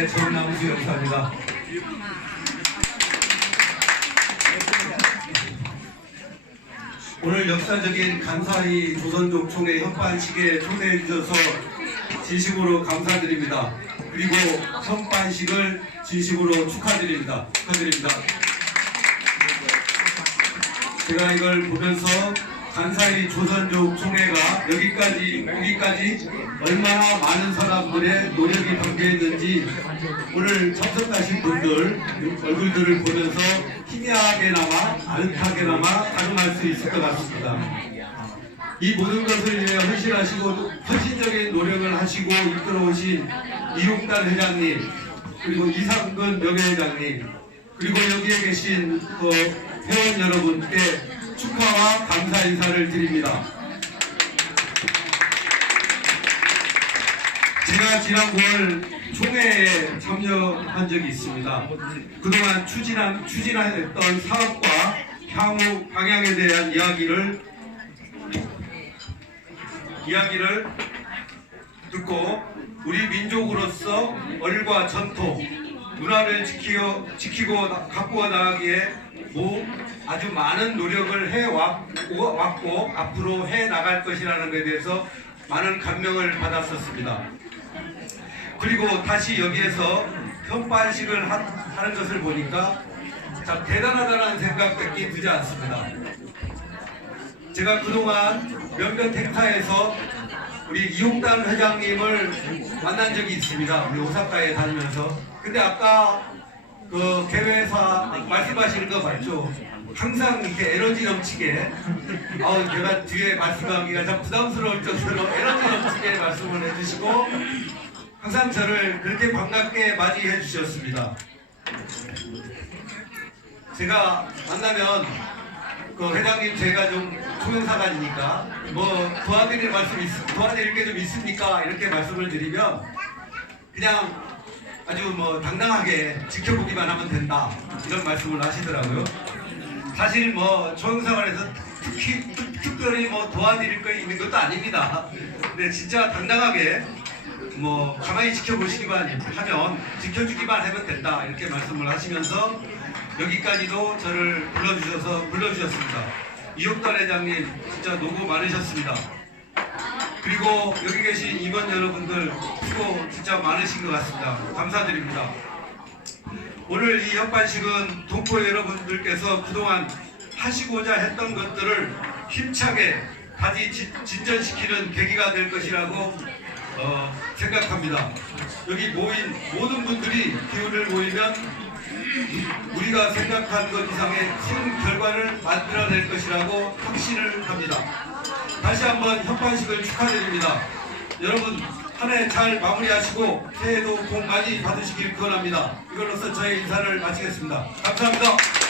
동네 정남수 형사입니다. 오늘 역사적인 간사이 조선족 총회 협반식에 초대해 주셔서 진심으로 감사드립니다. 그리고 협반식을 진심으로 축하드립니다. 축하드립니다. 제가 이걸 보면서 간사이 조선족 총회가 여기까지 오기까지 얼마나 많은 사람들의 노력이 담겨 있는지 오늘 참석하신 분들 얼굴들을 보면서 희미하게나마 아릇하게나마 가늠할 수 있을 것 같습니다. 이 모든 것을 위해 헌신하시고 헌신적인 노력을 하시고 이끌어오신 이용단 회장님 그리고 이상근 명예회장님 그리고 여기에 계신 그 회원 여러분께 축하와 감사 인사를 드립니다. 제가 지난 9월 총회에 참여한 적이 있습니다. 그동안 추진한, 추진했던 사업과 향후 방향에 대한 이야기를 이야기를 듣고 우리 민족으로서 얼과 전통, 문화를 지키고, 지키고 나- 가꾸어 나가기에 뭐 아주 많은 노력을 해왔고 왔고 앞으로 해 나갈 것이라는 것에 대해서 많은 감명을 받았었습니다. 그리고 다시 여기에서 현반식을 하, 하는 것을 보니까 참 대단하다는 생각밖에 들지 않습니다. 제가 그동안 몇몇 행사에서 우리 이용단 회장님을 만난 적이 있습니다. 우리 오사카에 다니면서. 근데 아까 그 개회사 말씀하시는 거 맞죠? 항상 이렇게 에너지 넘치게, 아 제가 뒤에 말씀하기가 참 부담스러울 정도로 에너지 넘치게 말씀을 해주시고, 항상 저를 그렇게 반갑게 맞이해 주셨습니다. 제가 만나면 그 회장님 제가 좀 총영사관이니까 뭐 도와드릴 말씀 있, 도와드릴 게 좀 있습니까? 이렇게 말씀을 드리면 그냥 아주 뭐 당당하게 지켜보기만 하면 된다 이런 말씀을 하시더라고요. 사실 뭐 총영사관에서 특히 특- 특별히 뭐 도와드릴 거 있는 것도 아닙니다. 근데 진짜 당당하게 뭐 가만히 지켜보시기만 하면 지켜주기만 하면 된다 이렇게 말씀을 하시면서 여기까지도 저를 불러주셔서 불러주셨습니다. 이옥달 회장님 진짜 노고 많으셨습니다. 그리고 여기 계신 임원 여러분들 수고 진짜 많으신 것 같습니다. 감사드립니다. 오늘 이 협반식은 동포 여러분들께서 그동안 하시고자 했던 것들을 힘차게 다시 진- 진전시키는 계기가 될 것이라고 어, 생각합니다. 여기 모인 모든 분들이 기운을 모이면 우리가 생각한 것 이상의 큰 결과를 만들어낼 것이라고 확신을 합니다. 다시 한번 협반식을 축하드립니다. 여러분 한 해 잘 마무리하시고 새해도 복 많이 받으시길 기원합니다. 이걸로써 저의 인사를 마치겠습니다. 감사합니다.